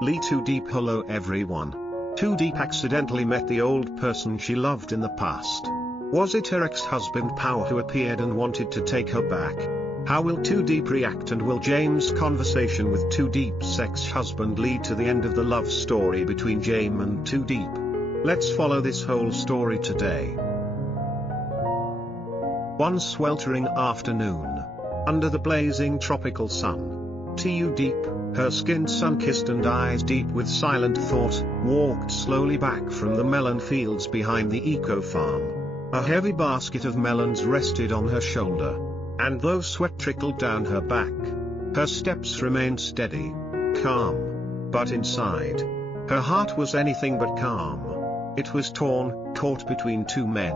Lytudiep. Hello everyone. Tu Diep accidentally met the old person she loved in the past. Was it her ex-husband Pao who appeared and wanted to take her back? How will Tu Diep react, and will Jame's conversation with Tu Diep's ex-husband lead to the end of the love story between Jame and Tu Diep? Let's follow this whole story today. One sweltering afternoon, under the blazing tropical sun, Tu Diep, her skin sun-kissed and eyes deep with silent thought, walked slowly back from the melon fields behind the eco-farm. A heavy basket of melons rested on her shoulder, and though sweat trickled down her back, her steps remained steady, calm. But inside, her heart was anything but calm. It was torn, caught between two men.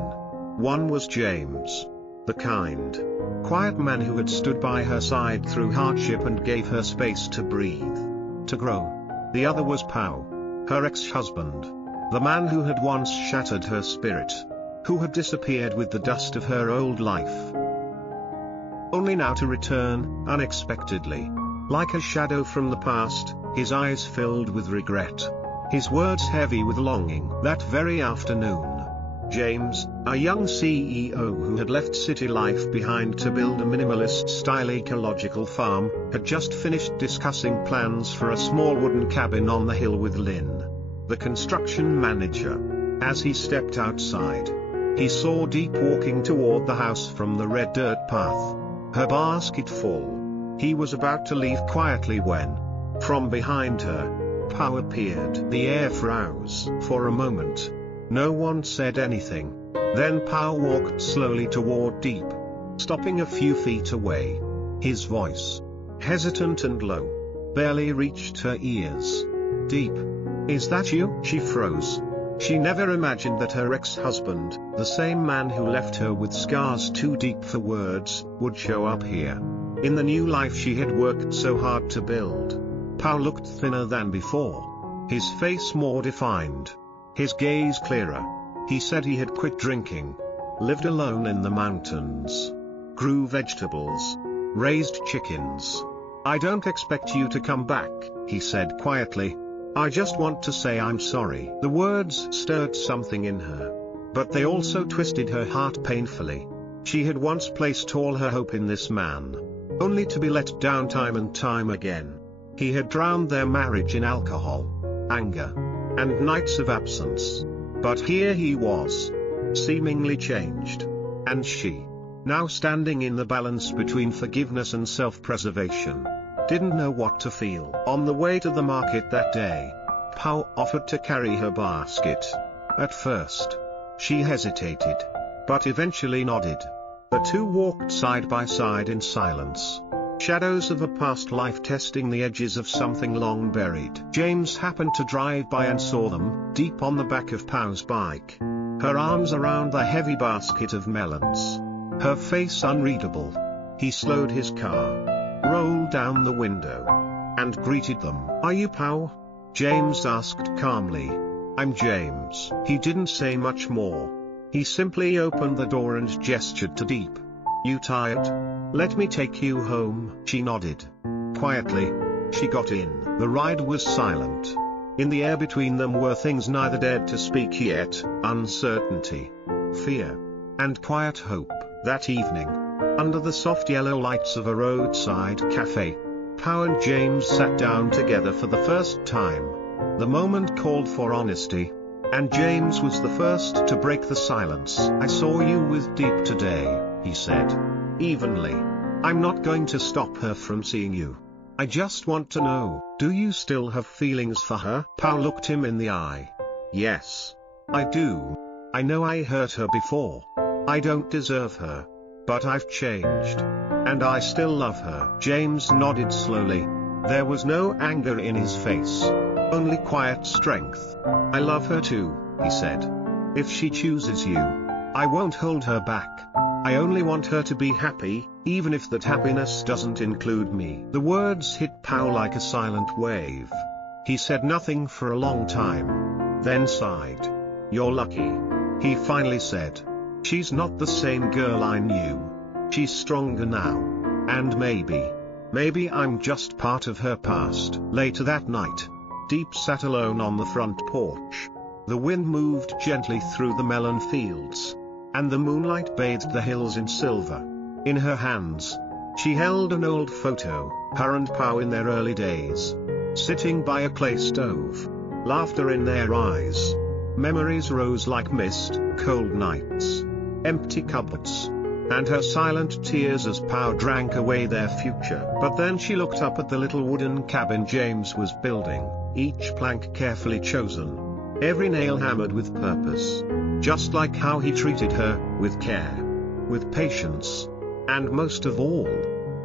One was James, the kind, quiet man who had stood by her side through hardship and gave her space to breathe, to grow. The other was Pao, her ex-husband, the man who had once shattered her spirit, who had disappeared with the dust of her old life, only now to return, unexpectedly. Like a shadow from the past, his eyes filled with regret, his words heavy with longing. That very afternoon, James, a young CEO who had left city life behind to build a minimalist-style ecological farm, had just finished discussing plans for a small wooden cabin on the hill with Lynn, the construction manager. As he stepped outside, he saw Diep walking toward the house from the red dirt path, her basket full. He was about to leave quietly when, from behind her, Pao appeared. The air froze for a moment. No one said anything. Then Pao walked slowly toward Diep, stopping a few feet away. His voice, hesitant and low, barely reached her ears. "Diep, is that you?" She froze. She never imagined that her ex-husband, the same man who left her with scars too deep for words, would show up here, in the new life she had worked so hard to build. Pao looked thinner than before, his face more defined, his gaze clearer. He said he had quit drinking, lived alone in the mountains, grew vegetables, raised chickens. "I don't expect you to come back," he said quietly. "I just want to say I'm sorry." The words stirred something in her, but they also twisted her heart painfully. She had once placed all her hope in this man, only to be let down time and time again. He had drowned their marriage in alcohol, anger, and nights of absence. But here he was, seemingly changed. And she, now standing in the balance between forgiveness and self-preservation, didn't know what to feel. On the way to the market that day, Pao offered to carry her basket. At first, she hesitated, but eventually nodded. The two walked side by side in silence, shadows of a past life testing the edges of something long buried. James happened to drive by and saw them, Diep on the back of Pao's bike, her arms around the heavy basket of melons, her face unreadable. He slowed his car, rolled down the window, and greeted them. "Are you Pao?" James asked calmly. "I'm James." He didn't say much more. He simply opened the door and gestured to Diep. "You tired? Let me take you home." She nodded. Quietly, she got in. The ride was silent. In the air between them were things neither dared to speak yet: uncertainty, fear, and quiet hope. That evening, under the soft yellow lights of a roadside cafe, Pao and James sat down together for the first time. The moment called for honesty, and James was the first to break the silence. "I saw you with Diep today," he said, evenly. "I'm not going to stop her from seeing you. I just want to know, do you still have feelings for her?" Pao looked him in the eye. "Yes, I do. I know I hurt her before. I don't deserve her. But I've changed. And I still love her." James nodded slowly. There was no anger in his face, only quiet strength. "I love her too," he said. "If she chooses you, I won't hold her back. I only want her to be happy, even if that happiness doesn't include me." The words hit Pao like a silent wave. He said nothing for a long time, then sighed. "You're lucky," he finally said. "She's not the same girl I knew. She's stronger now. And maybe I'm just part of her past." Later that night, Diep sat alone on the front porch. The wind moved gently through the melon fields, and the moonlight bathed the hills in silver. In her hands, she held an old photo, her and Pau in their early days, sitting by a clay stove, laughter in their eyes. Memories rose like mist, cold nights, empty cupboards, and her silent tears as Pau drank away their future. But then she looked up at the little wooden cabin James was building, each plank carefully chosen, every nail hammered with purpose, just like how he treated her, with care, with patience, and most of all,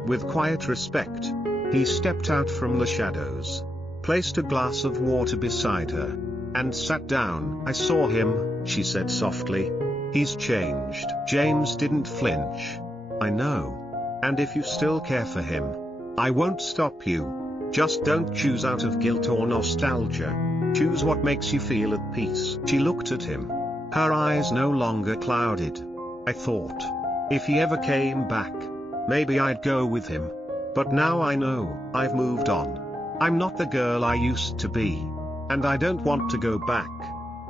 with quiet respect. He stepped out from the shadows, placed a glass of water beside her, and sat down. "I saw him," she said softly. "He's changed." James didn't flinch. "I know. And if you still care for him, I won't stop you. Just don't choose out of guilt or nostalgia. Choose what makes you feel at peace." She looked at him, her eyes no longer clouded. "I thought, if he ever came back, maybe I'd go with him. But now I know, I've moved on. I'm not the girl I used to be. And I don't want to go back.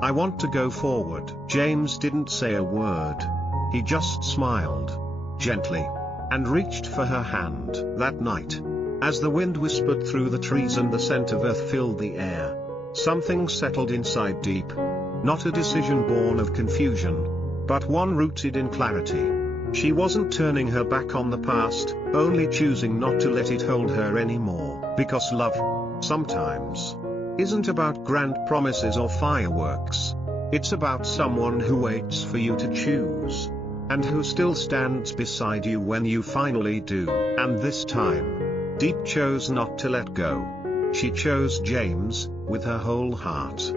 I want to go forward." James didn't say a word. He just smiled, gently, and reached for her hand. That night, as the wind whispered through the trees and the scent of earth filled the air, something settled inside Diep. Not a decision born of confusion, but one rooted in clarity. She wasn't turning her back on the past, only choosing not to let it hold her anymore. Because love, sometimes, isn't about grand promises or fireworks. It's about someone who waits for you to choose, and who still stands beside you when you finally do. And this time, Diep chose not to let go. She chose James, with her whole heart.